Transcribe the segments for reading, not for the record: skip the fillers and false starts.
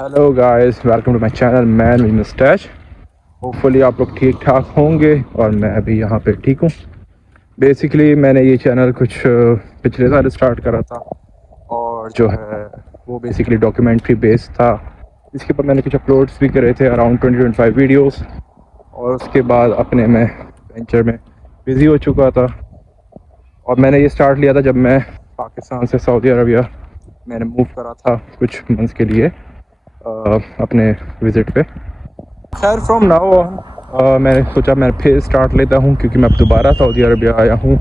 Hello guys, welcome to my channel man with mustache. Hopefully आप लोग ठीक ठाक होंगे और मैं भी यहाँ पे ठीक हूँ। बेसिकली मैंने ये चैनल कुछ पिछले साल स्टार्ट करा था और जो है वो बेसिकली डॉक्यूमेंट्री बेस्ड था। इसके ऊपर मैंने कुछ अपलोड्स भी करे थे, अराउंड 20-25 वीडियोस। और उसके बाद अपने मैं वेंचर में बिज़ी हो चुका था और मैंने ये स्टार्ट लिया था जब मैं पाकिस्तान से सऊदी अरबिया मैंने मूव करा था कुछ मंथ्स के लिए अपने विज़िट पे। खैर फ्रॉम नाउ ऑन मैंने सोचा मैं फिर स्टार्ट लेता हूँ क्योंकि मैं अब दोबारा सऊदी अरबिया आया हूँ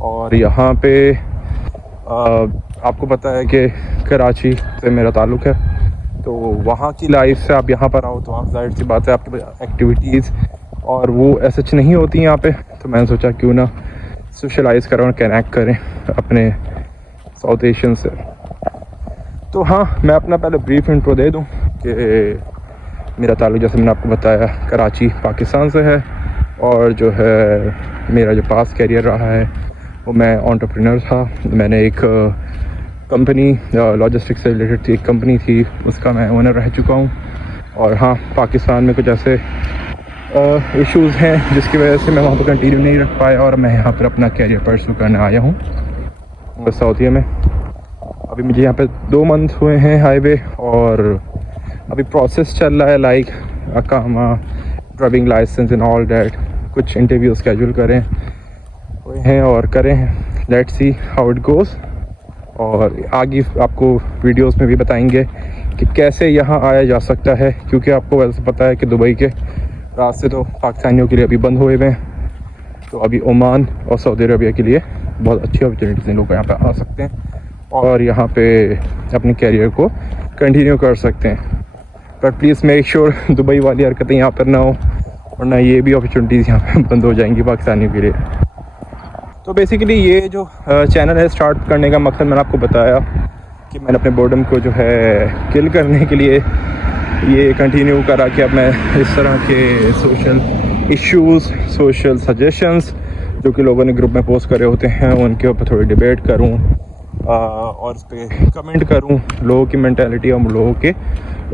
और यहाँ पे आपको पता है कि कराची से मेरा ताल्लुक़ है, तो वहाँ की लाइफ से आप यहाँ पर आओ तो आप जाहिर सी बात है आपकी एक्टिविटीज़ और वो ऐसे नहीं होती यहाँ पे। तो मैंने सोचा क्यों ना सोशलाइज़ करें और कनेक्ट करें अपने साउथ एशियन से। तो हाँ, मैं अपना पहले ब्रीफ इंट्रो दे दूँ कि मेरा ताल्लुक़ जैसे मैंने आपको बताया कराची पाकिस्तान से है और जो है मेरा जो पास कैरियर रहा है वो मैं एंटरप्रेन्योर था। मैंने एक कंपनी लॉजिस्टिक्स से रिलेटेड थी, एक कंपनी थी, उसका मैं ओनर रह चुका हूँ। और हाँ, पाकिस्तान में कुछ ऐसे इश्यूज़ हैं जिसकी वजह से मैं वहाँ पर कंटिन्यू नहीं रख पाया और मैं यहाँ पर अपना कैरियर परस्यू करने आया हूँ सऊदीया में। अभी मुझे यहाँ पे 2 मंथ हुए हैं हाईवे और अभी प्रोसेस चल रहा है लाइक अकामा, driving licence and all that. कुछ इंटरव्यू स्केड्यूल करें हुए हैं और करें, let's see how it goes. और आगे आपको वीडियोस में भी बताएंगे कि कैसे यहाँ आया जा सकता है, क्योंकि आपको वैसे पता है कि दुबई के रास्ते तो पाकिस्तानियों के लिए अभी बंद हुए हैं। तो अभी ओमान और सऊदी अरबिया के लिए बहुत अच्छी अपॉर्चुनिटीज़ हैं, लोग यहाँ पे आ सकते हैं और यहाँ पे अपने कैरियर को कंटिन्यू कर सकते हैं। But please make sure Dubai वाली हरकतें यहाँ पर ना हो वरना ये भी अपॉर्चुनिटीज़ यहाँ पे बंद हो जाएंगी पाकिस्तानियों के लिए। तो बेसिकली ये जो चैनल है स्टार्ट करने का मकसद मैंने आपको बताया कि मैंने अपने बोर्डम को जो है किल करने के लिए ये कंटिन्यू करा कि अब मैं इस तरह के सोशल इश्यूज़, सोशल सजेशंस जो कि लोगों ने ग्रुप में पोस्ट करे होते हैं उनके ऊपर थोड़ी डिबेट करूं और उस पर कमेंट करूं लोगों की मेंटालिटी और लोगों के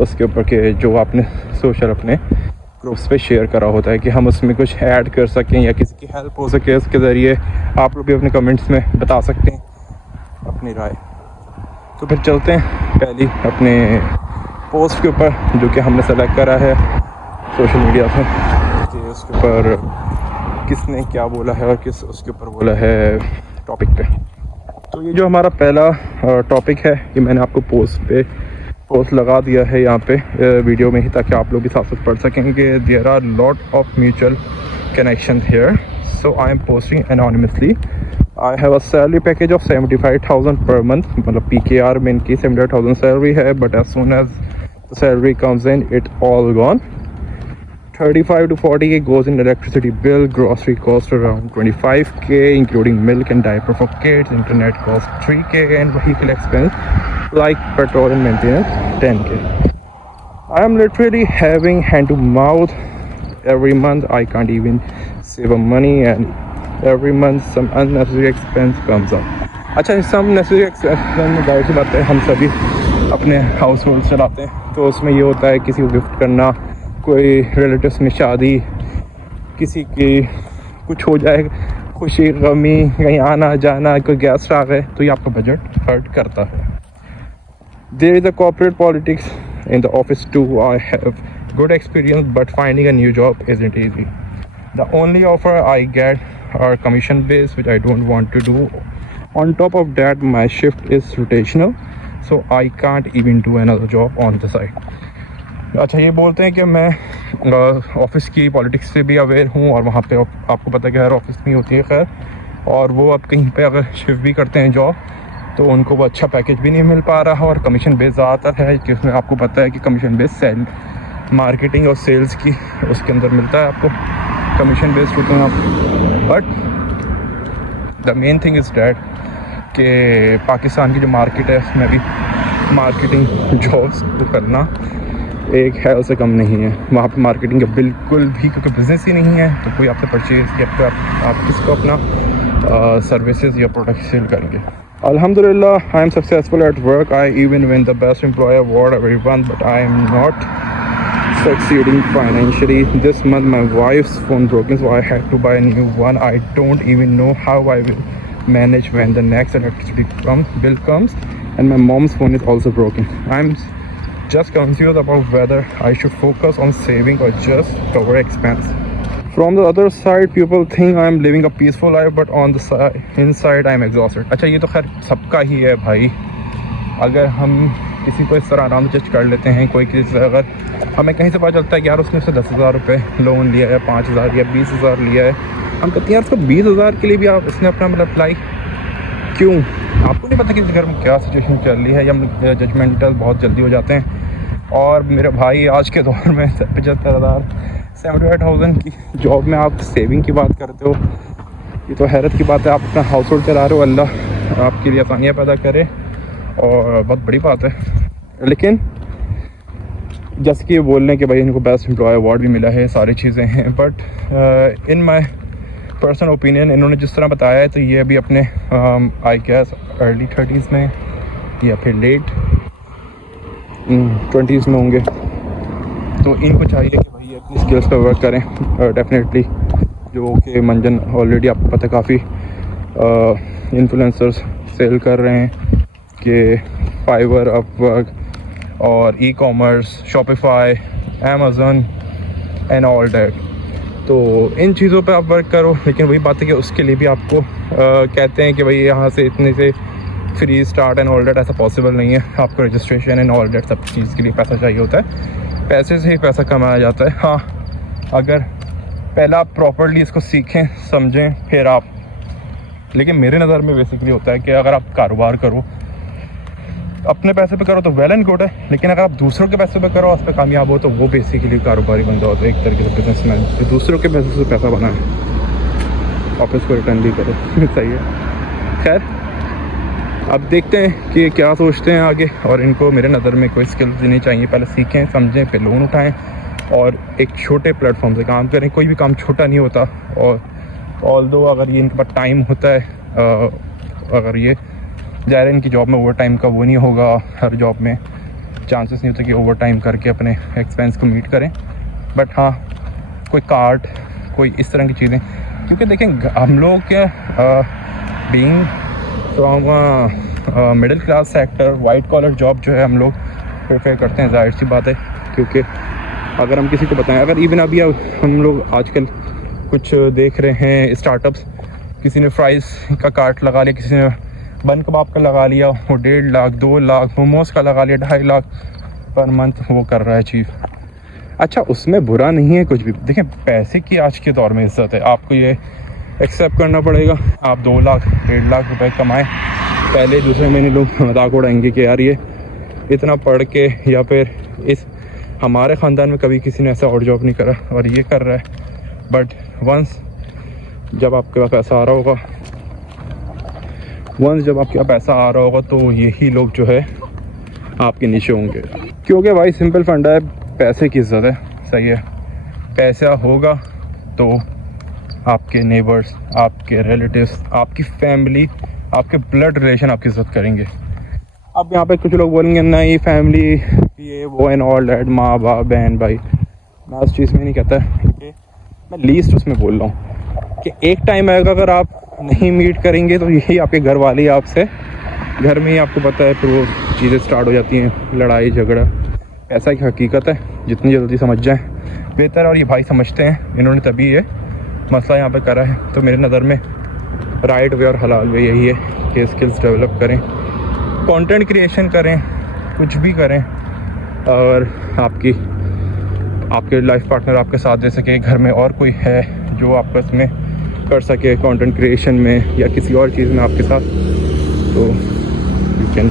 उसके ऊपर के जो आपने सोशल अपने ग्रुप्स पे शेयर करा होता है कि हम उसमें कुछ ऐड कर सकें या किसी की हेल्प हो सके। उसके ज़रिए आप लोग भी अपने कमेंट्स में बता सकते हैं अपनी राय। तो फिर चलते हैं पहली अपने पोस्ट के ऊपर जो कि हमने सेलेक्ट करा है सोशल मीडिया से कि उसके ऊपर किसने क्या बोला है और किस उसके ऊपर बोला है टॉपिक पे। तो ये जो हमारा पहला टॉपिक है ये मैंने आपको पोस्ट लगा दिया है यहाँ पे वीडियो में ही, ताकि आप लोग भी साथ साथ पढ़ सकेंगे। There are lot of mutual connection here, so I am posting anonymously. I have a salary package of 75,000 per month, मतलब PKR में इनकी 75,000 सैलरी है, but as soon as the salary comes in it all gone. 35 to 40K goes in electricity bill, grocery cost around 25K, including milk and diaper for kids, internet cost 3K, and vehicle expense like petrol and maintenance 10K. I am literally having hand to mouth every month. I can't even save money and every month some unnecessary expense comes up. अच्छा, some necessary expense जाहिर सी बात है हम सभी अपने house hold चलाते हैं, तो उसमें ये होता है किसी को गिफ्ट करना, कोई रिलेटिव्स में शादी, किसी की कुछ हो जाए, खुशी गमी, कहीं आना जाना, कोई गेस्ट आ गए, तो ये आपका बजट हर्ट करता है। There is a corporate politics in the office too. I have good experience but finding a new job isn't easy. The only offer I get are commission based which I don't want to do. On top of that my shift is rotational, so I can't even do another job on the side. अच्छा, ये बोलते हैं कि मैं office की politics से भी aware हूँ और वहाँ पे आपको पता है कि हर ऑफिस में होती है खैर, और वो अब कहीं पे अगर शिफ्ट भी करते हैं जॉब तो उनको वो अच्छा पैकेज भी नहीं मिल पा रहा और कमीशन बेस ज़्यादातर है, जिसमें आपको पता है कि कमीशन बेस सेल मार्केटिंग और सेल्स की उसके अंदर मिलता है आपको कमीशन बेस्ड होते हैं आप। But the main thing is that कि पाकिस्तान की जो मार्केट है उसमें भी मार्केटिंग जॉब्स को करना एक है उससे कम नहीं है। वहाँ पे मार्केटिंग का बिल्कुल भी क्योंकि बिज़नेस ही नहीं है, तो कोई आपसे परचेज़ या फिर आप किसको अपना सर्विसेज या प्रोडक्ट सेल करेंगे। Alhamdulillah, I am successful at work. I even win the best employee award everyone, but I am not succeeding financially. This month my wife's phone broken, so I had to buy a new one. I don't even know how I will manage when the next electricity bill comes, and my mom's phone is also broken. I'm just confused about whether I should focus on saving or just cover expense. From the other side, people think I am living a peaceful life, but on the side, inside I am exhausted. अच्छा ये तो खैर सबका ही है भाई. अगर हम किसी को इस तरह आराम से जज कर लेते हैं, कोई किसी से अगर हमें कहीं से पता चलता है कि यार उसने उससे 10,000 रुपये लोन लिया है, 5,000 या 20,000 लिया है, हम कहते हैं यार उसको 20,000 के लिए भी आप उसने अपना मतलब अप्लाई क्यों? आपको नहीं पता कि इस घर में क्या सिचुएशन चल रही है, या जजमेंटल बहुत जल्दी हो जाते हैं. और मेरे भाई आज के दौर में 75,000 78,000 की जॉब में आप सेविंग की बात करते हो, ये तो हैरत की बात है. आप अपना हाउस होल्ड चला रहे हो, अल्लाह आपके लिए आसानियाँ पैदा करे, और बहुत बड़ी बात है. लेकिन जैसे कि ये बोल रहे हैं कि भाई इनको बेस्ट एम्प्लॉय अवार्ड भी मिला है, सारी चीज़ें हैं, but in my personal opinion इन्होंने जिस तरह बताया है, तो ये अभी अपने आई गेस अर्ली 30s में या फिर लेट 20s में होंगे. तो इनको चाहिए कि भाई ये अपनी स्किल्स पर वर्क करें. डेफिनेटली जो कि मंजन ऑलरेडी आपको पता है काफ़ी इन्फ्लुएंसर्स सेल कर रहे हैं कि फाइवर, अपवर्क और e commerce, Shopify, Amazon and all that. तो इन चीज़ों पे आप वर्क करो. लेकिन वही बात है कि उसके लिए भी आपको कहते हैं कि भाई यहाँ से इतने से free start and all that. ऐसा पॉसिबल नहीं है. आपको रजिस्ट्रेशन एंड ऑल डैट सब चीज़ के लिए पैसा चाहिए होता है. पैसे से ही पैसा कमाया जाता है. हाँ, अगर पहला आप प्रॉपर्ली इसको सीखें, समझें, फिर आप. लेकिन मेरे नज़र में बेसिकली होता है कि अगर आप कारोबार करो, अपने पैसे पे करो तो वेल एंड गुड है. लेकिन अगर आप दूसरों के पैसे पे करो, उस पर कामयाब हो, तो वो बेसिकली कारोबारी बंदा होता है, एक तरीके से बिजनेसमैन. तो दूसरों के पैसे से पैसा बनाए, ऑफिस को रिटर्न भी करो. सही है. खैर, अब देखते हैं कि क्या सोचते हैं आगे. और इनको मेरे नज़र में कोई स्किल्स देनी चाहिए. पहले सीखें, समझें, फिर लोन उठाएं और एक छोटे प्लेटफॉर्म से काम करें. कोई भी काम छोटा नहीं होता. और ऑल्दो अगर ये इनके पास टाइम होता है, अगर ये ज़ाहिर इनकी जॉब में ओवर टाइम का वो नहीं होगा, हर जॉब में चांसेस नहीं होते कि ओवर टाइम करके अपने एक्सपेंस को मीट करें. बट हाँ, कोई कार्ड, कोई इस तरह की चीज़ें, क्योंकि देखें हम लोग क्या being from middle class sector, white collar job जो है हम लोग प्रेफर करते हैं. जाहिर सी बात है, क्योंकि अगर हम किसी को बताएं, अगर इवन अभी हम लोग आजकल कुछ देख रहे हैं स्टार्टअप्स, किसी ने फ्राइज़ का कार्ट लगा लिया, किसी ने बन कबाब का लगा लिया, वो 1.5 लाख 2 लाख, मोमोज़ का लगा लिया 2.5 लाख पर मंथ वो कर रहा है अचीव. अच्छा, उसमें बुरा नहीं है कुछ भी. देखें, पैसे की आज के दौर में इज्जत है. आपको ये एक्सेप्ट करना पड़ेगा. आप 2 लाख 1.5 लाख रुपए कमाएं, पहले दूसरे महीने लोग मजाक उड़ाएंगे कि यार ये इतना पढ़ के, या फिर इस हमारे ख़ानदान में कभी किसी ने ऐसा और जॉब नहीं करा और ये कर रहा है. बट वंस जब आपके पास पैसा आ रहा होगा, तो यही लोग जो है आपके नीचे होंगे. क्योंकि भाई सिंपल फंडा है, पैसे की इज्जत है. सही है. पैसा होगा तो आपके नेबर्स, आपके रिलेटिव्स, आपकी फैमिली, आपके ब्लड रिलेशन आपकी इज्जत करेंगे. अब यहाँ पे कुछ लोग बोलेंगे नहीं फैमिली ये वो एंड ऑल डैट, माँ बाप बहन भाई. मैं उस चीज़ में नहीं कहता, क्योंकि मैं लीस्ट उसमें बोल रहा हूँ कि एक टाइम आएगा अगर आप नहीं मीट करेंगे तो यही आपके घर वाले ही आपसे, घर में ही आपको पता है फिर वो चीज़ें स्टार्ट हो जाती हैं, लड़ाई झगड़ा. ऐसा की हकीकत है. जितनी जल्दी समझ जाएँ बेहतर है. और ये भाई समझते हैं, इन्होंने तभी ये मसला यहाँ पे करा है. तो मेरे नज़र में राइट वे और हलाल वे यही है कि स्किल्स डेवलप करें, कंटेंट क्रिएशन करें, कुछ भी करें, और आपके लाइफ पार्टनर आपके साथ दे सके, घर में और कोई है जो आपस में कर सके कंटेंट क्रिएशन में या किसी और चीज़ में आपके साथ, तो you can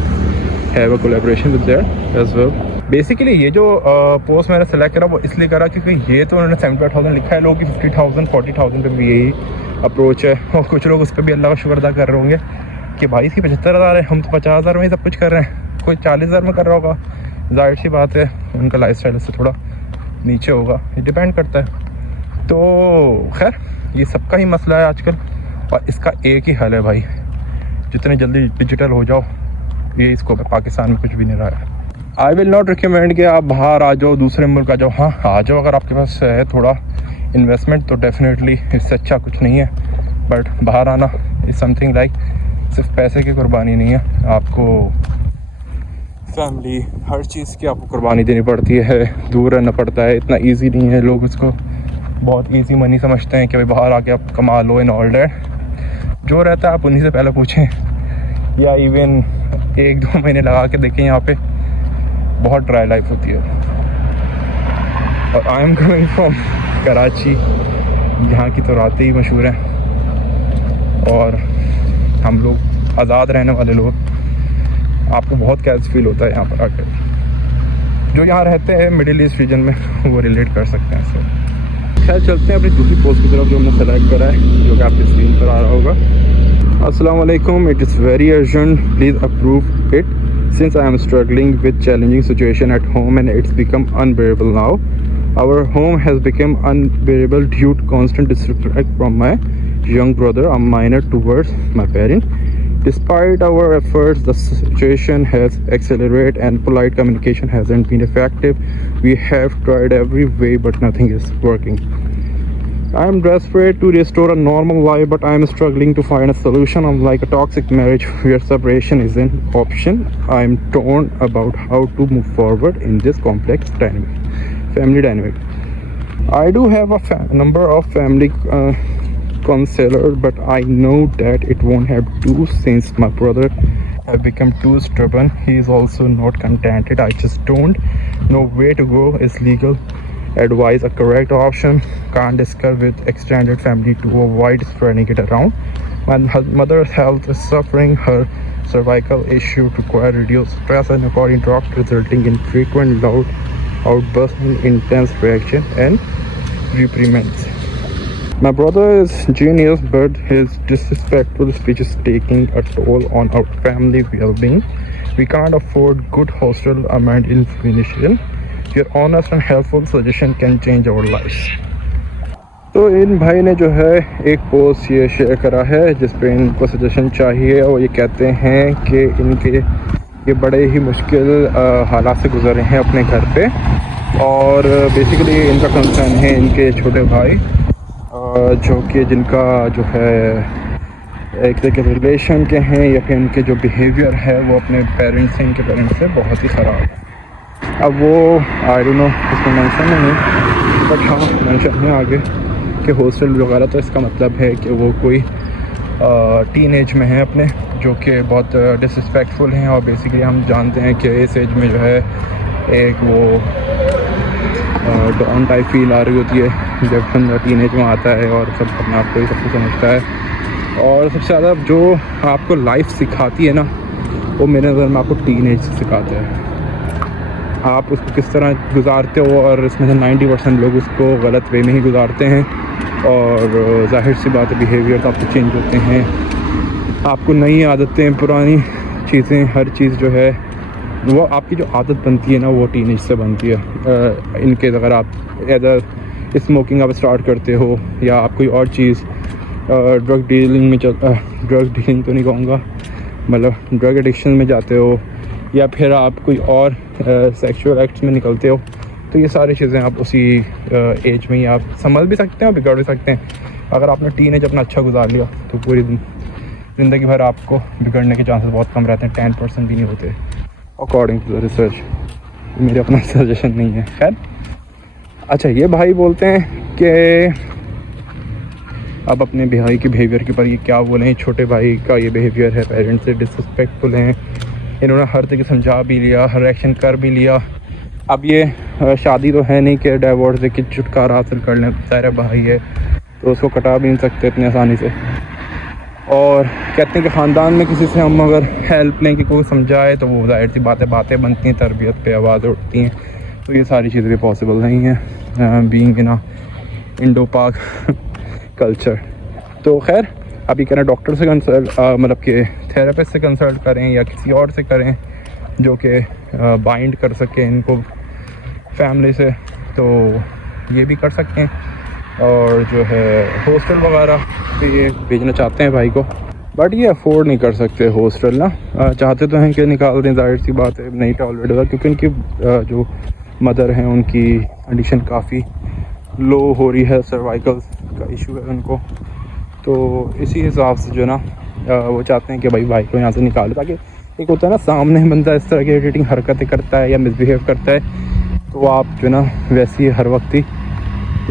have a collaboration with that as well. Basically ये जो पोस्ट मैंने सेलेक्ट करा वो इसलिए करा क्योंकि ये तो उन्होंने 75,000 लिखा है. लोगों की 50,000 40,000 पे भी यही अप्रोच है. और कुछ लोग उस पर भी अल्लाह का शुक्र अदा कर रहे होंगे कि भाई इसकी 75,000 है, हम तो 50,000 में ही सब कुछ कर रहे हैं. कोई 40,000 में कर रहा होगा, जाहिर सी बात है उनका लाइफस्टाइल से थोड़ा नीचे होगा. ये डिपेंड करता है. तो खैर, ये सबका ही मसला है आजकल, और इसका एक ही हल है भाई, जितने जल्दी डिजिटल हो जाओ, ये स्कोप है। पाकिस्तान में कुछ भी नहीं रहा है। आई विल नॉट रिकमेंड कि आप बाहर आ जाओ, दूसरे मुल्क आ जाओ। हाँ आ जाओ, अगर आपके पास है थोड़ा इन्वेस्टमेंट तो डेफिनेटली इससे अच्छा कुछ नहीं है। बट बाहर आना इज़ समथिंग लाइक सिर्फ पैसे की कुर्बानी नहीं है, आपको फैमिली हर चीज़ की आपको कुर्बानी देनी पड़ती है, दूर रहना पड़ता है। इतना इजी नहीं है, लोग इसको बहुत इजी मनी समझते हैं कि भाई बाहर आके आप कमा लो इन ऑल डैट। जो रहता है आप उन्हीं से पहले पूछें, या इवन 1-2 महीने लगा के देखें। यहाँ पे बहुत ड्राई लाइफ होती है। और I am coming from Karachi, यहाँ की तो रातें ही मशहूर हैं, और हम लोग आज़ाद रहने वाले लोग, आपको बहुत कैस फील होता है यहाँ पर आकर। जो यहाँ रहते हैं मिडिल ईस्ट रीजन में वो रिलेट कर सकते हैं। सो खैर चलते हैं अपनी दूसरी पोस्ट की तरफ, जो हमने सेलेक्ट करा है, जो कि आपकी स्क्रीन पर आ रहा होगा। अस्सलाम वालेकुम, it is very urgent, please approve it since I am struggling with challenging situation at home and it's become unbearable now. Our home has become unbearable due to constant disrespect from my young brother, a minor, towards my parent. Despite our efforts, the situation has accelerated and polite communication hasn't been effective. We have tried every way but nothing is working. I am desperate to restore a normal life, but I am struggling to find a solution. Unlike a toxic marriage where separation is an option, I am torn about how to move forward in this complex family dynamic. I do have a number of family counselors, but I know that it won't have to since my brother have become too stubborn. He is also not contented. I just don't know where to go. Is legal advise a correct option? Can't discuss with extended family to avoid spreading it around. My mother's health is suffering. Her cervical issue require reduced stress and according to doctor resulting in frequent loud outbursts and intense reaction and reprimands. My brother is genius, but his disrespectful speech is taking a toll on our family well-being. We can't afford good hostel amount in Venetian. Your honest and helpful suggestion can change our lives. तो इन भाई ने जो है एक post ये share करा है जिस पे इनको सजेशन चाहिए, और ये कहते हैं कि इनके ये बड़े ही मुश्किल हालात से गुजर रहे हैं अपने घर पे, और बेसिकली इनका कंसर्न है इनके छोटे भाई जो कि जिनका जो है एक तरह के रिलेशन के हैं, या फिर इनके जो बिहेवियर है वो अपने पेरेंट्स से, इनके पेरेंट्स से बहुत ही ख़राब है। अब वो आई डोंट नो, इसमें मेंशन नहीं, बट हाँ मेंशन है आगे कि हॉस्टल वगैरह, तो इसका मतलब है कि वो कोई टीन एज में है अपने, जो कि बहुत डिसरिस्पेक्टफुल हैं। और बेसिकली हम जानते हैं कि इस एज में जो है एक वो डॉन टाइप फील आ रही होती है जब बंदा टीन एज में आता है और सब अपने आप को ही सब कुछ समझता है। और सबसे ज़्यादा जो आपको लाइफ सिखाती है ना, वो मेरे नज़र में आपको टीन एज से सिखाता है, आप उसको किस तरह गुजारते हो। और इसमें से 90% लोग उसको गलत वे में ही गुजारते हैं, और जाहिर सी बात है बिहेवियर तो आपके चेंज होते हैं, आपको नई आदतें, पुरानी चीज़ें, हर चीज़ जो है वो आपकी जो आदत बनती है ना, वो टीनेज से बनती है। इनके अगर आप एदर स्मोकिंग आप स्टार्ट करते हो, या आप कोई और चीज़ ड्रग डीलिंग में ड्रग डीलिंग तो नहीं कहूँगा, मतलब ड्रग एडिक्शन में जाते हो, या फिर आप कोई और सेक्सुअल एक्ट्स में निकलते हो, तो ये सारी चीज़ें आप उसी एज में ही आप संभल भी सकते हैं और बिगड़ भी सकते हैं। अगर आपने टीनेज अपना अच्छा गुजार लिया तो पूरी ज़िंदगी भर आपको बिगड़ने के चांसेस बहुत कम रहते हैं, 10% भी नहीं होते अकॉर्डिंग टू द रिसर्च। मेरे अपना सजेशन नहीं है। खैर अच्छा, ये भाई बोलते हैं कि अब अपने भाई के बिहेवियर के ऊपर ये क्या बोलें। छोटे भाई का ये बिहेवियर है, पेरेंट्स से डिसरिस्पेक्टफुल हैं, इन्होंने हर तरीके समझा भी लिया, हर एक्शन कर भी लिया। अब ये शादी तो है नहीं कि डाइवोर्स दे के छुटकारा हासिल कर लें, सारा भाई है तो उसको कटा भी नहीं सकते इतनी आसानी से। और कहते हैं कि ख़ानदान में किसी से हम अगर हेल्प लें कि कोई समझाए तो वो जाहिर सी बातें बनती हैं, तरबियत पे आवाज़ उठती हैं, तो ये सारी चीज़ें भी पॉसिबल नहीं हैं बीइंग इन इंडो पाक कल्चर। तो खैर अभी कहना डॉक्टर से कंसल्ट, मतलब कि थेरेपिस्ट से कंसल्ट करें या किसी और से करें जो कि बाइंड कर सके इनको फैमिली से, तो ये भी कर सकते हैं। और जो है हॉस्टल वगैरह भी ये भेजना चाहते हैं भाई को, बट ये अफोर्ड नहीं कर सकते हॉस्टल ना। चाहते तो हैं कि निकाल दें, जाहिर सी बात है नहीं टॉलरेट होगा, क्योंकि उनकी जो मदर हैं उनकी कंडीशन काफ़ी लो हो रही है, सर्वाइकल का इशू है उनको। तो इसी हिसाब से जो ना वो चाहते हैं कि भाई को यहाँ से निकालो, ताकि एक होता है ना सामने बंदा इस तरह की इरिटेटिंग हरकतें करता है या मिसबिहेव करता है, तो आप जो ना वैसे ही हर वक्त ही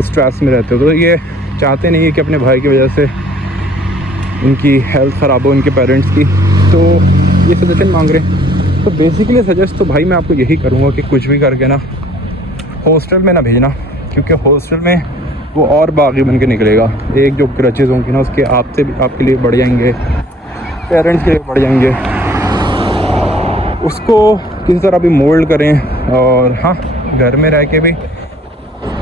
स्ट्रेस में रहते हो। तो ये चाहते नहीं है कि अपने भाई की वजह से उनकी हेल्थ ख़राब हो, उनके पेरेंट्स की, तो ये सजेशन मांग रहे हैं। तो बेसिकली सजेस्ट तो भाई मैं आपको यही करूँगा कि कुछ भी करके ना हॉस्टल में ना भेजना, क्योंकि हॉस्टल में वो और बागी बन के निकलेगा। एक जो ग्रजेस होंगे ना उसके आपसे भी आपके लिए बढ़ जाएंगे, पेरेंट्स के लिए बढ़ जाएंगे। उसको किसी तरह भी मोल्ड करें, और हाँ घर में रह के भी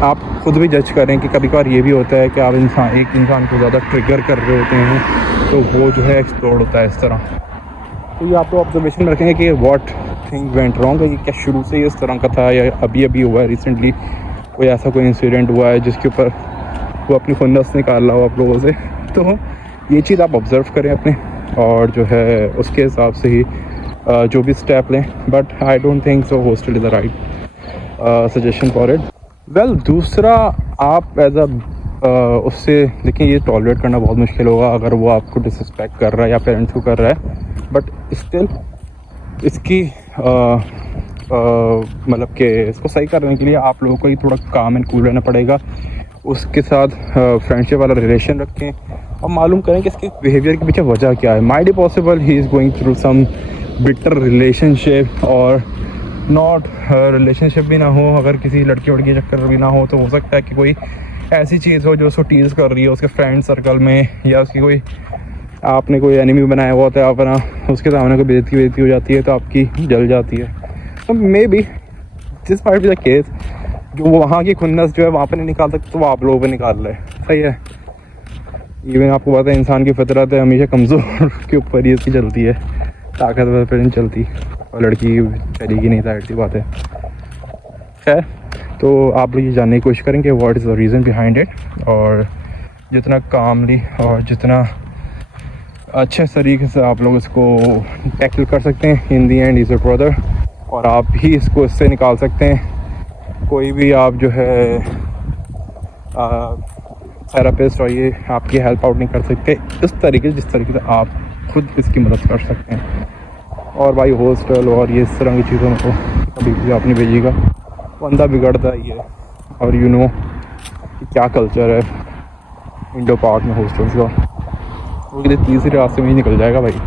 आप खुद भी जज करें कि कभी कभार ये भी होता है कि आप एक इंसान को ज़्यादा ट्रिगर कर रहे होते हैं तो वो जो है एक्सप्लोर होता है इस तरह। तो ये आप तो ऑब्जर्वेशन रखेंगे कि व्हाट थिंग वेंट रॉन्ग है, ये क्या शुरू से ही इस तरह का था या अभी हुआ है रिसेंटली कोई ऐसा कोई इंसिडेंट हुआ है जिसके ऊपर वो अपनी खुन्नस निकाल रहा हो आप लोगों से। तो ये चीज़ आप ऑब्ज़र्व करें अपने, और जो है उसके हिसाब से ही जो भी स्टेप लें। But I don't think so hostel is the right suggestion for it. Well दूसरा, आप एज अ उससे देखिए ये टॉलरेट करना बहुत मुश्किल होगा अगर वो आपको डिसरिस्पेक्ट कर रहा है या पेरेंट्स को कर रहा है, बट स्टिल इसकी मतलब कि इसको सही करने के लिए आप लोगों को ही थोड़ा काम एंड कूल रहना पड़ेगा। उसके साथ फ्रेंडशिप वाला रिलेशन रखें और मालूम करें कि इसके बिहेवियर के पीछे वजह क्या है। Might be possible he is going through some bitter relationship, और नॉट रिलेशनशिप भी ना हो, अगर किसी लड़की वड़की चक्कर भी ना हो, तो हो सकता है कि कोई ऐसी चीज़ हो जो उसको टीज़ कर रही है उसके फ्रेंड सर्कल में, या उसकी कोई आपने कोई एनिमी बनाया हुआ होता है अपना, उसके सामने कोई बेइज्जती हो जाती है तो आपकी जल जाती है। तो may be this might be the case, जो वहाँ की खुन्नस जो है वहाँ पर नहीं निकाल सकते तो वो आप लोगों पर निकाल रहे हैं। सही है, इवन आपको पता है इंसान की फितरत है हमेशा कमज़ोर के ऊपर ही उसकी चलती है, ताकतवर पर नहीं चलती, और लड़की चलेगी नहीं, जाहिर सी बात है। खैर, तो आप लोग ये जानने की कोशिश करेंगे what is the reason behind it, और जितना कामली और जितना अच्छे तरीके से आप लोग इसको टैकल कर सकते हैं, इन दी एंड इज़ योर ब्रदर, और आप ही इसको इससे निकाल सकते हैं। कोई भी आप जो है थेरापिस्ट और ये आपकी हेल्प आउट नहीं कर सकते इस तरीके जिस तरीके से आप खुद इसकी मदद कर सकते हैं। और भाई हॉस्टल और ये इस तरह की चीज़ों में तो कभी भी आप नहीं भेजिएगा, बंदा बिगड़ता ही है। और यू नो कि क्या कल्चर है इंडो पार्क में हॉस्टल्स का, वो किसी तीसरे रास्ते में ही निकल जाएगा भाई।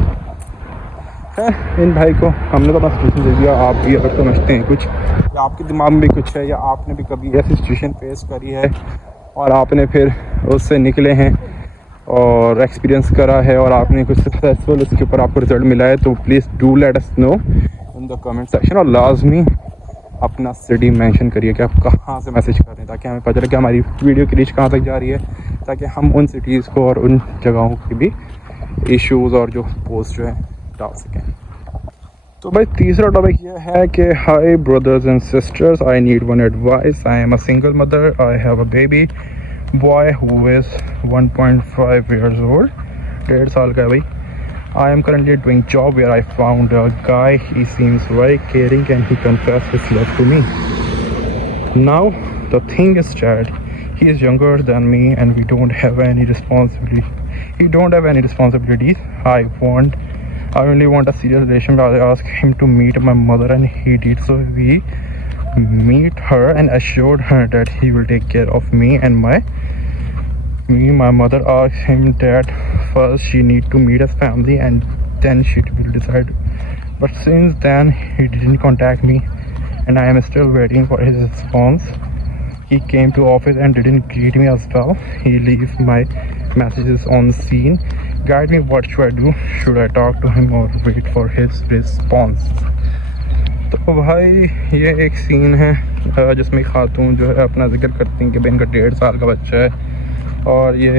है इन भाई को हमने तो अपना सिचुएशन दे दिया, आप भी अगर समझते हैं कुछ या आपके दिमाग में भी कुछ है या आपने भी कभी ऐसी सिचुएशन फेस करी है और आपने फिर उससे निकले हैं और एक्सपीरियंस करा है और आपने कुछ सक्सेसफुल उसके ऊपर आपको रिजल्ट मिला है, तो please do let us know in the comment section, और लाजमी अपना सिटी मेंशन करिए कि आप कहाँ से मैसेज कर रहे हैं, ताकि हमें पता चले कि हमारी वीडियो की रीच कहाँ तक जा रही है, ताकि हम उन सिटीज़ को और उन जगहों की भी इश्यूज़ और जो पोस्ट जो है डाल सकें। तो भाई तीसरा टॉपिक ये है कि hi brothers and sisters, I need one advice. I am a single mother, I have a baby boy who is 1.5 years old, 1.5 साल का है भाई। I am currently doing job where I found a guy. He seems very caring and he confessed his love to me. Now the thing is that he is younger than me and we don't have any responsibility. He don't have any responsibilities. I only want a serious relation. I asked him to meet my mother and he did so. We meet her and assured her that he will take care of me and my mother asked him that first she need to meet his family and then she will decide, but since then he didn't contact me and I am still waiting for his response. He came to office and didn't greet me as well. He leaves my messages on scene. Guide me, what should I do? Should I talk to him or wait for his response? तो भाई ये एक scene है जिसमें खातून जो है अपना जिक्र करती हैं कि भाई इनका 1.5 साल का बच्चा है और ये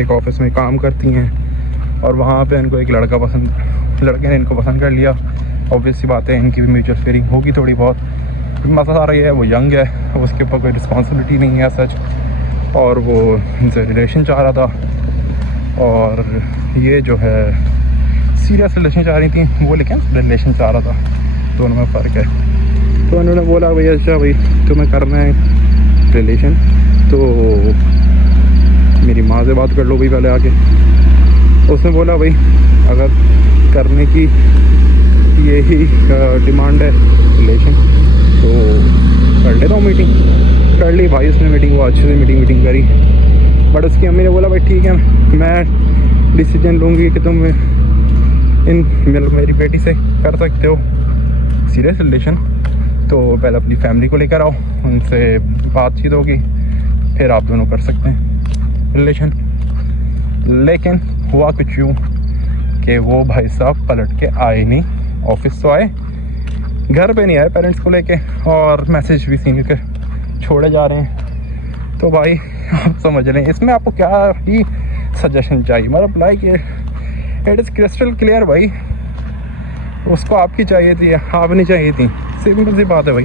एक ऑफिस में काम करती हैं और वहाँ पे इनको एक लड़के ने इनको पसंद कर लिया। ऑब्वियस सी बात है इनकी भी म्यूचुअल फीलिंग होगी थोड़ी बहुत। मसला सारा ये है वो यंग है, उसके ऊपर कोई रिस्पॉन्सिबिलिटी नहीं है सच, और वो इनसे रिलेशन चाह रहा था और ये जो है सीरियस रिलेशन चाह रही थी, वो लेकिन रिलेशन चाह रहा था, दोनों में फ़र्क है। तो उन्होंने बोला भाई अच्छा भाई तुम्हें करना है रिलेशन तो मेरी माँ से बात कर लो भाई पहले आके। उसने बोला भाई अगर करने की यही डिमांड है रिलेशन तो कर लेता हूँ मीटिंग। कर ली भाई उसने मीटिंग, वो अच्छे से मीटिंग करी। बट उसकी अम्मी ने बोला भाई ठीक है मैं डिसीजन लूँगी कि तुम मेरी बेटी से कर सकते हो सीरियस रिलेशन, तो पहले अपनी फैमिली को लेकर आओ, उनसे बातचीत होगी, फिर आप दोनों कर सकते हैं रिलेशन। लेकिन हुआ कुछ यूँ कि वो भाई साहब पलट के आए नहीं, ऑफिस तो आए, घर पे नहीं आए पेरेंट्स को लेके, और मैसेज भी सीन के छोड़े जा रहे हैं। तो भाई आप समझ लें इसमें आपको क्या ही सजेशन चाहिए, मतलब like it is crystal clear भाई, उसको आपकी चाहिए थी, आप नहीं चाहिए थी, सिंपल सी बात है भाई।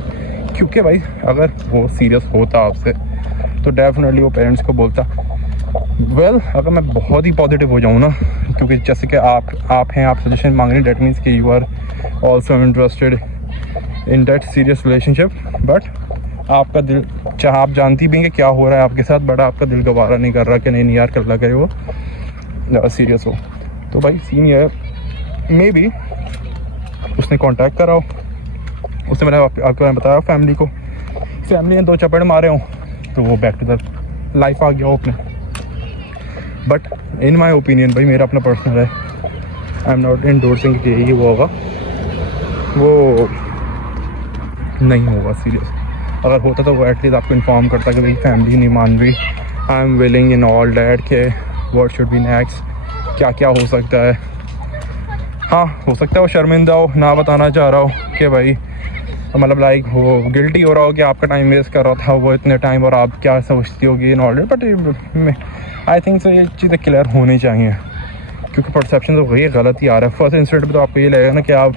क्योंकि भाई अगर वो सीरियस होता आपसे तो डेफिनेटली वो पेरेंट्स को बोलता। वेल अगर मैं बहुत ही पॉजिटिव हो जाऊँ ना, क्योंकि जैसे कि आप हैं, आप सजेशन मांग रहे हैं, डेट मीन्स कि you are also interested in that serious relationship, but आपका दिल चाहे आप जानती भी हैं कि क्या हो रहा है आपके साथ, बट आपका दिल गवारा नहीं कर रहा कि नहीं यार कर लगे वो सीरियस हो। तो भाई सीन ये है, मे बी उसने कांटेक्ट करा हो, उसने मैंने आपको बताया फैमिली को, फैमिली ने दो चपड़ मारे हों तो वो बैक टू द लाइफ आ गया हो अपने। बट इन माई ओपिनियन भाई मेरा अपना पर्सनल है, आई एम नॉट एंडोर्सिंग कि यही वो होगा, वो नहीं होगा सीरियस। अगर होता तो वो एटलीस्ट आपको इन्फॉर्म करता कि भाई फैमिली नहीं मान रही, I am willing in all that के व्हाट शुड बी नेक्स्ट, क्या क्या हो सकता है। हाँ हो सकता है वो शर्मिंदा हो, ना बताना चाह रहा हो कि भाई मतलब लाइक वो गिल्टी हो रहा हो कि आपका टाइम वेस्ट कर रहा था वो इतने टाइम, और आप क्या समझती होगी in all, but I think so ये चीज़ें क्लियर होनी चाहिए, क्योंकि परसेप्शन तो वही गलत ही आ रहा है। फर्स्ट इंस्टेंट पे तो आपको ये लगेगा ना कि आप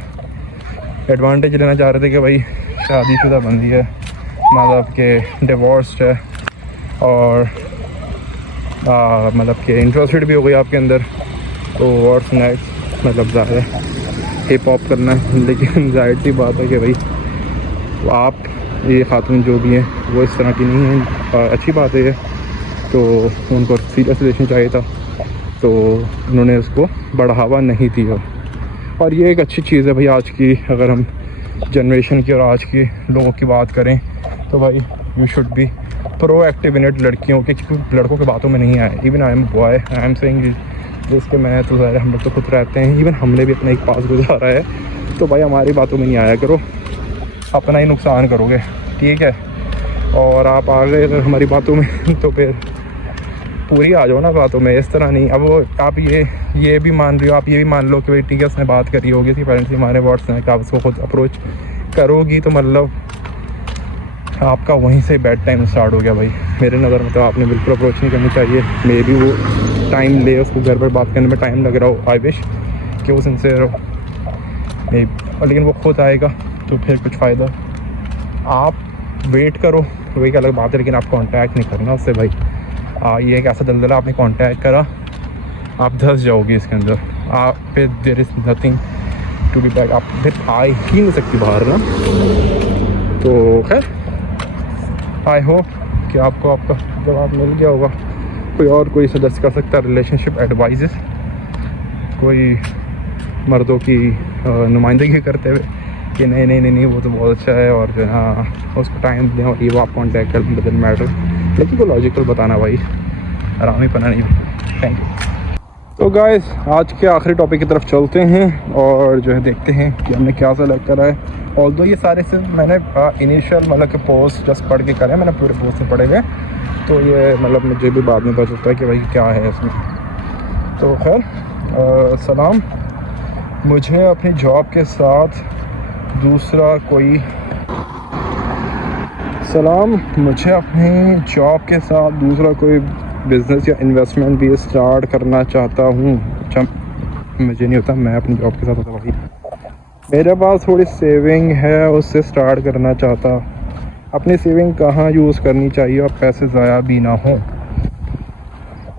एडवांटेज लेना चाह रहे थे कि भाई शादीशुदा बंदी है, मतलब कि डिवोर्स्ड है, और मतलब कि इंटरेस्टेड भी हो गई आपके अंदर, तो व्हाट्स नेक्स्ट, मतलब ज़्यादा हिप हॉप करना है। लेकिन जाहिर सी बात है कि भाई आप ये खातून जो भी हैं वो इस तरह की नहीं हैं, अच्छी बात है ये। तो उनको सीरियस रिलेशन चाहिए था तो उन्होंने उसको बढ़ावा नहीं दिया, और ये एक अच्छी चीज़ है भाई। आज की अगर हम जनरेशन की और आज के लोगों की बात करें तो भाई you should be proactive in it, लड़कियों के, क्योंकि लड़कों की बातों में नहीं आए। Even I am boy, I am saying जिसके मैं तो ज़ाहिर हम लोग तो खुद रहते हैं, इवन हमने भी अपना एक पास गुजारा है, तो भाई हमारी बातों में नहीं आया करो, अपना ही नुकसान करोगे, ठीक है। और आप आ गए अगर हमारी बातों में तो फिर पूरी आ जाओ ना बातों में, इस तरह नहीं। अब वो आप ये भी मान रही हो, आप ये भी मान लो कि भाई ठीक है उसने बात करी होगी इसकी पेरेंट्स से, हमारे वर्ड्स हैं कि आप उसको खुद अप्रोच करोगी, तो मतलब आपका वहीं से बैड टाइम स्टार्ट हो गया भाई मेरे नज़र में। तो आपने बिल्कुल अप्रोच नहीं करनी चाहिए। मे बी वो टाइम ले, उसको घर पर बात करने में टाइम लग रहा हो, आई विश कि वो सिंसियर हो, लेकिन वो खुद आएगा तो फिर कुछ फ़ायदा। आप वेट करो वही एक अलग बात है, लेकिन आप कांटेक्ट नहीं करना उससे भाई। ये एक ऐसा दलदला, आपने कांटेक्ट करा आप धंस जाओगे इसके अंदर, आप फिर there is nothing to be back, आप फिर आ ही नहीं सकती बाहर ना। तो खैर आई होप कि आपको आपका जवाब मिल गया होगा। कोई और कोई सजेस्ट कर सकता है रिलेशनशिप एडवाइजेस, कोई मर्दों की नुमाइंदगी करते हुए कि नहीं नहीं नहीं नहीं वो तो बहुत अच्छा है, और जो हाँ उसको टाइम दें और ये वो आप कॉन्टैक्ट कर दें, डजंट मैटर, लेकिन को लॉजिकल बताना भाई, आराम ही पना नहीं होता। Thank you. तो गाइस आज के आखिरी टॉपिक की तरफ चलते हैं और जो है देखते हैं कि हमने क्या सेलेक्ट करा है। ऑल्दो ये सारे से मैंने इनिशियल मतलब कि पोस्ट जस्ट पढ़ के करे, मैंने पूरे पोस्ट से पढ़े हुए, तो ये मतलब मुझे भी बाद में पता चलता है कि भाई क्या है इसमें। तो खैर सलाम, मुझे अपनी जॉब के साथ दूसरा कोई बिज़नेस या इन्वेस्टमेंट भी स्टार्ट करना चाहता हूँ। अच्छा मुझे नहीं होता, मैं अपनी जॉब के साथ होता भाई, मेरे पास थोड़ी सेविंग है उससे स्टार्ट करना चाहता। अपनी सेविंग कहाँ यूज़ करनी चाहिए और पैसे ज़ाया भी ना हो।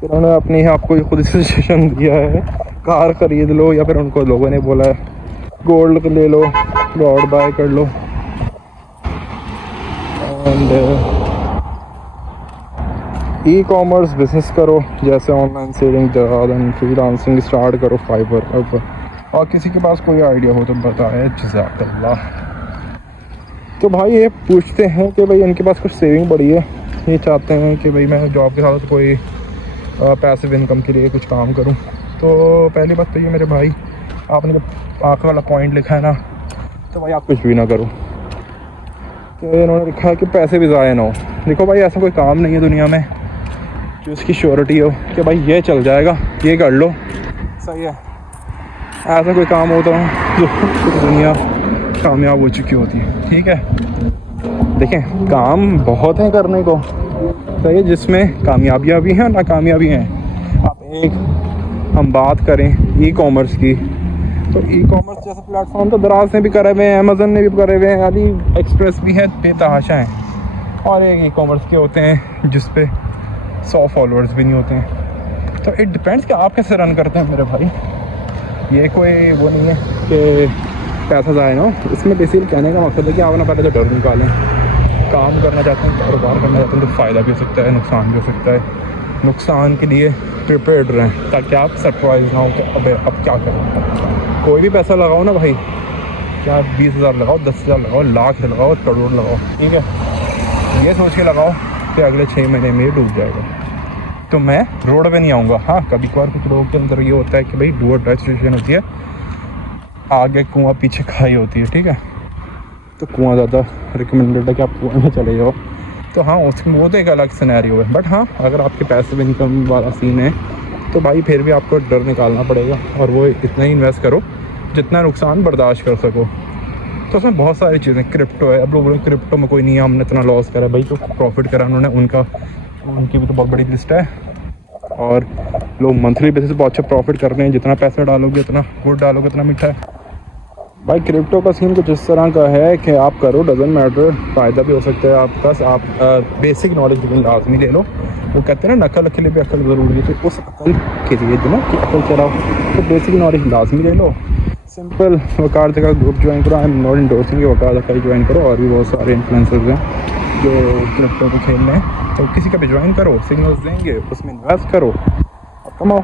उन्होंने अपनी आपको खुद सजेशन दिया है कार खरीद लो, या फिर उनको लोगों ने बोला है गोल्ड ले लो, गोल्ड बाय कर लो। एंड ई कॉमर्स बिजनेस करो, जैसे ऑनलाइन सेलिंग, फ्रीलांसिंग स्टार्ट करो फाइवर। और किसी के पास कोई आइडिया हो तो बताएं, जज़ाकल्लाह। तो भाई ये पूछते हैं कि भाई इनके पास कुछ सेविंग पड़ी है, ये चाहते हैं कि भाई मैं जॉब के साथ कोई पैसिव इनकम के लिए कुछ काम करूं। तो पहली बात तो ये मेरे भाई, आपने जब आखिर वाला पॉइंट लिखा है ना, तो भाई आप कुछ भी ना करो। तो इन्होंने लिखा है कि पैसे भी ज़ाया ना हो। देखो भाई, ऐसा कोई काम नहीं है दुनिया में जो इसकी श्योरिटी हो कि भाई ये चल जाएगा, ये कर लो, सही है। ऐसा कोई काम होता है जो दुनिया कामयाब हो चुकी होती है, ठीक है। देखें, काम बहुत हैं करने को, सही है, जिसमें कामयाबियाँ भी हैं, नाकामयाबी हैं। आप हम बात करें ई कॉमर्स की, तो ई कॉमर्स जैसा प्लेटफॉर्म तो दराज ने भी करे हुए हैं, अमेज़न ने भी करे हुए हैं, अली एक्सप्रेस भी है, बेतहाशा हैं। और एक ई कॉमर्स के होते हैं जिस पे 100 फॉलोअर्स भी नहीं होते हैं। तो इट डिपेंड्स कि आप कैसे रन करते हैं मेरे भाई। ये कोई वो नहीं है कि पैसा जाए ना, इसमें बेसिकली कहने का मकसद है कि आप ना पहले तो डर निकालें। काम करना चाहते हैं, कारोबार करना चाहते हैं, तो फ़ायदा भी हो सकता है, नुकसान भी हो सकता है। नुकसान के लिए प्रिपेयर्ड रहें ताकि आप सरप्राइज ना हो कि अबे अब क्या करें। कोई भी पैसा लगाओ ना भाई, क्या 20,000 लगाओ, 10,000 लगाओ, लाख लगाओ, करोड़ लगाओ, ठीक है। ये सोच के लगाओ कि अगले 6 महीने में डूब जाएगा, तो मैं रोड पे नहीं आऊँगा। हाँ, कभी कभार कुछ लोगों के अंदर ये होता है कि भाई डू और डाई सिचुएशन होती है, आगे कुआं पीछे खाई होती है, ठीक है। तो कुआं ज़्यादा रिकमेंडेड है कि आप कुआं में चले जाओ। तो हाँ, उसमें वो तो एक अलग सिनेरियो है। बट हाँ, अगर आपके पैसिव इनकम वाला सीन है तो भाई फिर भी आपको डर निकालना पड़ेगा, और वो इतना ही इन्वेस्ट करो जितना नुकसान बर्दाश्त कर सको। तो उसमें बहुत सारी चीज़ें, क्रिप्टो है। अब लोग बोले क्रिप्टो में कोई नहीं है, हमने इतना लॉस करा। भाई जो प्रॉफिट करा उन्होंने, उनकी भी तो बहुत बड़ी लिस्ट है। और लोग मंथली बेसिस पे बहुत अच्छा प्रॉफिट कर रहे हैं। जितना पैसा डालोगे उतना गुड़ डालोगे उतना मीठा है। भाई क्रिप्टो का सीन कुछ इस तरह का है कि आप करो, डजंट मैटर, फ़ायदा भी हो सकता है आपका। आप बेसिक नॉलेज भी लाजमी ले लो। वो कहते हैं ना, नकल के लिए भी अकल ज़रूरी है, तो उस अकल के लिए जो ना कि अकल चलाओ, तो बेसिक नॉलेज लाजमी ले लो। सिंपल वकार का ग्रुप ज्वाइन करो। आई एम नॉट इंडोर्सिंग कि वकार का ज्वाइन करो, और भी बहुत सारे इन्फ्लुएंसर्स हैं जो क्रिप्टो को खेल रहे हैं। तो किसी का भी ज्वाइन करो, सिग्नल्स देंगे, उसमें इन्वेस्ट करो, अब कमाओ।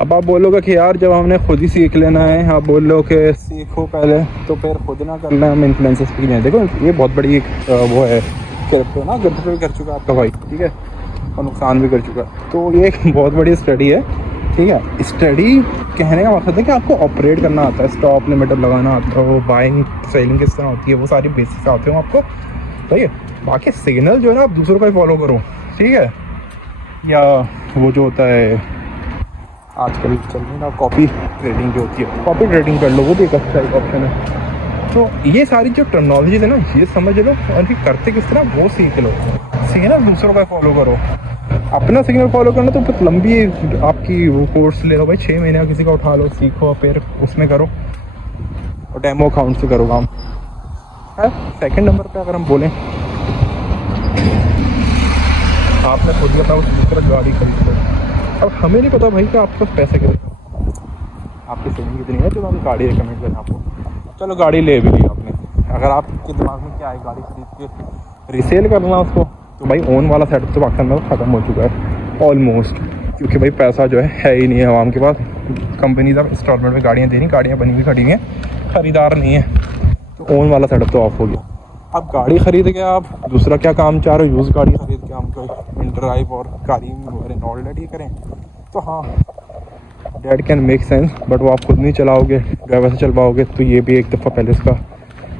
अब आप बोलोगे कि यार जब हमने खुद ही सीख लेना है, आप बोल लो कि सीखो पहले, तो फिर खुद ना करना है, हम इन्फ्लुएंसर्स की नहीं। देखो ये बहुत बड़ी एक वो है, क्रिप्टो ना क्रिप्टो भी कर चुका है आपका भाई, ठीक है, और नुकसान भी कर चुका है। तो ये एक बहुत बड़ी स्टडी है, ठीक है। स्टडी कहने का मकसद है कि आपको ऑपरेट करना आता है, स्टॉप लिमिटर लगाना आता है, बाइंग सेलिंग किस तरह होती है, वो सारी बेसिक्स आते हैं आपको, सही है। बाकी सिग्नल जो है ना, आप दूसरों का ही फॉलो करो, ठीक है। या वो जो होता है आजकल चल रही ना, कॉपी ट्रेडिंग जो होती है, कॉपी ट्रेडिंग कर लो, वो भी एक अच्छा एक ऑप्शन है। तो ये सारी जो टेक्नोलॉजीज है ना, ये समझ लो, और फिर करते किस तरह वो सीख लो। सिग्नल दूसरों का फॉलो करो, अपना सिग्नल फॉलो करना तो फिर लंबी आपकी वो कोर्स ले लो भाई, 6 महीने का किसी का उठा लो, सीखो, फिर उसमें करो, और डेमो अकाउंट से करो काम है। सेकेंड नंबर पे अगर हम बोलें, आपने खुद ही अपना दूसरा गाड़ी खरीद लो। अब हमें नहीं पता भाई कि आपके पास पैसे कितने, आपकी सेविंग कितनी है जो हम गाड़ी रिकमेंड करें आपको। चलो गाड़ी ले भी ली आपने, अगर आपके दिमाग में क्या है गाड़ी खरीद के रीसेल करना उसको, तो भाई ओन वाला सेटअप तो पाकिस्तान में ख़त्म हो चुका है ऑलमोस्ट, क्योंकि भाई पैसा जो है ही नहीं है आवाम के पास। कंपनीज अब इंस्टॉलमेंट में गाड़ियाँ देनी, गाड़ियाँ बनी हुई खड़ी हुई हैं, ख़रीदार नहीं है, तो ओन वाला सेटअप तो ऑफ हो गया। अब गाड़ी खरीद के आप दूसरा क्या काम चाह रहे हो, यूज़ गाड़ी खरीद के हम कोई इंड्राइव और कारी ऑलरेडी करें, तो हाँ that can make sense. But वो आप खुद नहीं चलाओगे, ड्राइवर से चल पाओगे, तो ये भी एक दफ़ा पहले इसका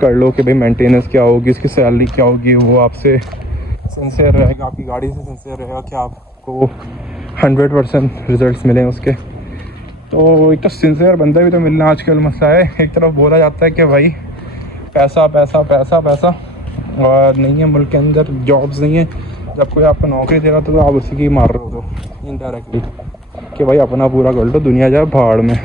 कर लो कि भाई मेंटेनेंस क्या होगी, इसकी सैलरी क्या होगी, वो आपसे सिंसियर रहेगा, आपकी गाड़ी से सिंसियर रहेगा कि आपको 100% रिजल्ट्स मिलें उसके। तो एक तो सिंसियर बंदा भी तो मिलना आजकल मसला है। एक तरफ बोला जाता है कि भाई पैसा पैसा पैसा पैसा, और नहीं है मुल्क के अंदर जॉब्स नहीं है। जब कोई आपको नौकरी दे रहा तो आप उसी की मार रहे हो, तो इनडायरेक्टली कि भाई अपना पूरा कर लो, दुनिया जाए भाड़ में।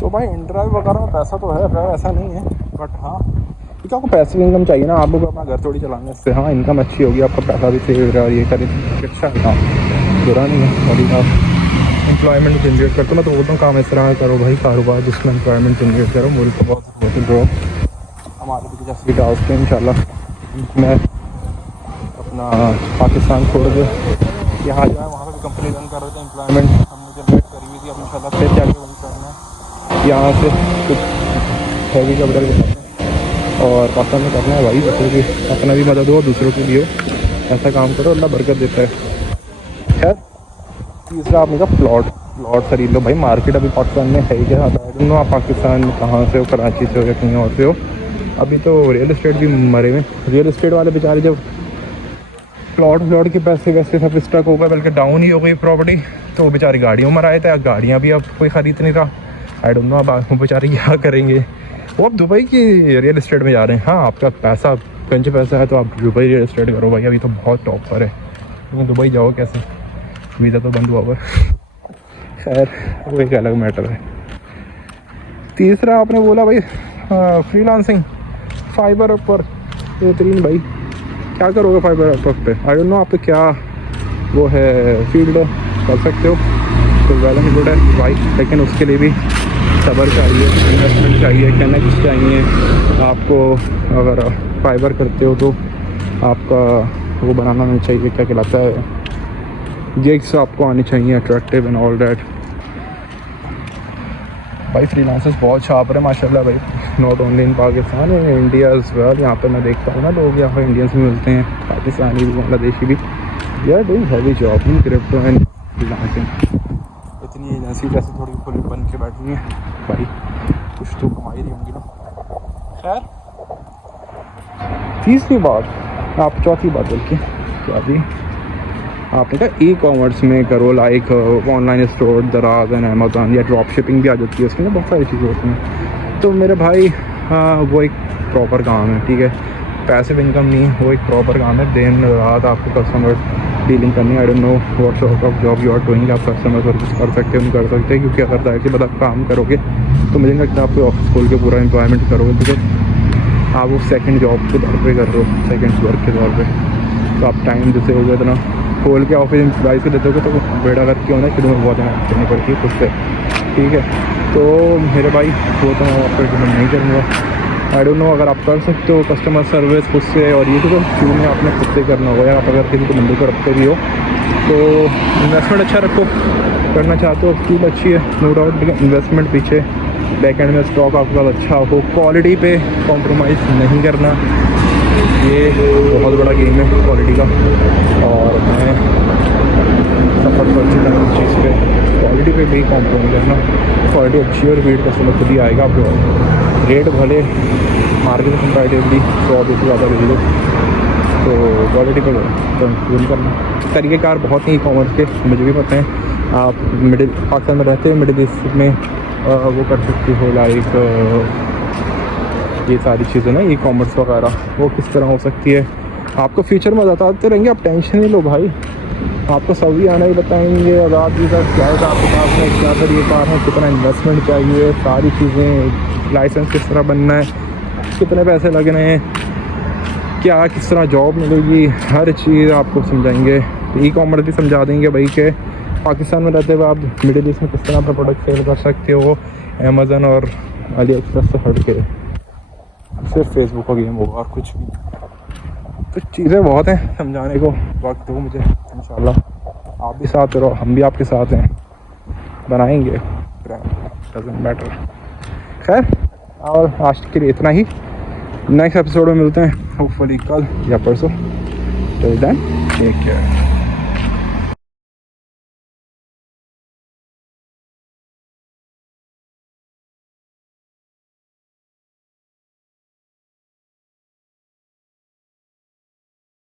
तो भाई इंटरव्यू वगैरह में पैसा तो है, खैर ऐसा नहीं है, बट हाँ क्योंकि आपको पैसिव इनकम चाहिए ना, आप लोग अपना घर थोड़ी चलाने इससे। हाँ इनकम अच्छी होगी, आपका पैसा भी सेव हो रहा है, ये करें अच्छा है, हाँ बुरा नहीं है। एम्प्लॉयमेंट जनरेट करता हूँ। मैं तो बोलता हूँ काम इस तरह करो भाई, कारोबार जिसमें एम्प्लॉयमेंट जनरेट करो। मुल्क को बहुत ज़रूरत है ब्रो, हमारे भी कुछ ऐसी टास्क है इंशाल्लाह। मैं अपना पाकिस्तान छोड़ के यहाँ जो है वहाँ पर भी कंपनी रन कर रहे थे, एम्प्लॉयमेंट हमने जनरेट करी हुई थी। अब इंशाल्लाह फिर जाके वही करना है, यहाँ से कुछ हैवी कैपिटल के साथ और पाकिस्तान में करना है भाई। दूसरों की अपना भी मदद हो, दूसरों के लिए हो, ऐसा काम करो, अल्लाह बरकत देता है। खैर तीसरा आपने कहा प्लॉट खरीद लो भाई। मार्केट अभी पाकिस्तान में है ही क्या, नो आप पाकिस्तान में कहाँ से हो, कराची से हो या कहीं और से हो। अभी तो रियल इस्टेट भी मरे हुए, रियल इस्टेट वाले बेचारे जब प्लॉट के पैसे वैसे सब स्टक हो गए, बल्कि डाउन ही हो गई प्रॉपर्टी, तो वो बेचारी गाड़ियों में आए थे। गाड़ियाँ भी अब कोई ख़रीद नहीं रहा। आई डोंट नो अब वो बेचारे क्या करेंगे। वो अब दुबई की रियल इस्टेट में जा रहे हैं। हाँ आपका पैसा कंच पैसा है तो आप दुबई रियल इस्टेट करो भाई, अभी तो बहुत टॉप पर है। लेकिन दुबई जाओ कैसे, वीज़ा तो बंद हुआ हुआ है। खैर वो एक अलग मैटर है। तीसरा आपने बोला भाई फ्रीलांसिंग, फाइबर पर बेहतरीन भाई। क्या करोगे फाइबर पे, आई डोंट नो आप पे क्या वो है फील्ड, कर सकते हो तो वेल एंड गुड है भाई। लेकिन उसके लिए भी सब्र चाहिए, इन्वेस्टमेंट चाहिए, कनेक्ट चाहिए आपको। अगर फाइबर करते हो तो आपका वो बनाना नहीं चाहिए, क्या कहलाता है, गिग्स आपको आनी चाहिए अट्रैक्टिव एंड ऑल डैट। भाई फ्रीलांसर्स बहुत छाप रहे हैं माशाल्लाह भाई, not only in Pakistan, in India as well. यहाँ पे मैं देखता हूँ ना लोग यहाँ पर इंडियंस भी मिलते हैं, पाकिस्तानी भी, बांग्लादेशी भी। We are doing heavy job in crypto and freelancing. इतनी एजेंसी जैसे थोड़ी खुली बन के बैठी है भाई, कुछ तो कमाई रही होंगी ना। खैर तीसरी बात, आप चौथी बात बल्कि क्या थी, आपने कहा ई कॉमर्स में करो, लाइक ऑनलाइन स्टोर, दराज एंड अमेज़ॉन, या ड्रॉप शिपिंग भी आ जाती है उसमें ना, बहुत सारी चीज़ें होती हैं। तो मेरे भाई वो एक प्रॉपर काम है, ठीक है, पैसिव इनकम नहीं, वो एक प्रॉपर काम है। दिन रात आपको कस्टमर डीलिंग करनी है। I don't know what sort of job you are doing, आप कस्टमर सर्विस कर सकते हो, नहीं कर सकते, क्योंकि अगर जाहिर सी बात आप काम करोगे तो मुझे नहीं लगता आप ऑफिस खोल के पूरा एम्प्लॉयमेंट करोगे, बिकॉज आप वो सेकंड जॉब के तौर पे कर रहे हो, सेकंड वर्क के तौर पे। तो आप टाइम जैसे हो गया इतना खोल के ऑफिस एम्प्लॉइज़ को देते हो तो बेड़ा करके होना शुरू में बहुत मेहनत करनी पड़ती है खुद से, ठीक है। तो मेरे भाई वो तो मैं आपको रिकमेंड नहीं करूँगा। आई डोंट नो अगर आप कर सकते हो कस्टमर सर्विस खुद से, और ये तो शुरू में आपने खुद से करना होगा, या आप अगर किसी को बंदे को रखते भी हो तो इन्वेस्टमेंट अच्छा रखो, करना चाहते हो स्किल अच्छी है नो डाउट, लेकिन इन्वेस्टमेंट पीछे, बैक एंड में स्टॉक आपके पास अच्छा हो, क्वालिटी पे कॉम्प्रोमाइज़ नहीं करना, ये बहुत बड़ा गेम है क्वालिटी का। और मैं सफ़र कर चुका हूँ उस चीज़ पे, क्वालिटी पे भी कॉम्प्रोमाइज़ करना, क्वालिटी अच्छी और रीड कस्टमर खुद ही आएगा आपको। रेट भले मार्केट कंपैरेटिवली 100 से ज़्यादा ले लो, तो क्वालिटी पर कंट्रोल करना। तरीक़ेकार बहुत ही ई कॉमर्स के मुझे भी पता है। आप मिडिल पाकिस्तान में रहते हैं, मिडिल ईस्ट में वो कर सकते हो, लाइक ये सारी चीज़ें ना ई कॉमर्स वगैरह वो किस तरह हो सकती है, आपको फ्यूचर में बताते रहेंगे, आप टेंशन नहीं लो भाई। आपको सभी आना ही बताएंगे, आज़ाद जी का क्या हिसाब किताब है, क्या तरीक़ेकार है, कितना इन्वेस्टमेंट चाहिए, सारी चीज़ें, लाइसेंस किस तरह बनना है, कितने पैसे लगने हैं, क्या किस तरह जॉब मिलेगी, हर चीज़ आपको समझाएंगे। ई कॉमर्स भी समझा देंगे भाई कि पाकिस्तान में रहते हुए आप मिडिल ईस्ट में किस तरह अपना प्रोडक्ट सेल कर सकते हो, अमेज़न और अली एक्सप्रेस से हट के। सिर्फ फेसबुक का गेम होगा और कुछ भी, कुछ चीज़ें बहुत हैं समझाने को, वक्त दो मुझे, इंशाल्लाह आप भी साथ रहो, हम भी आपके साथ हैं, बनाएंगे, डजंट मैटर। खैर और आज के लिए इतना ही, नेक्स्ट एपिसोड में मिलते हैं होपफुली कल या परसों। Till then take care.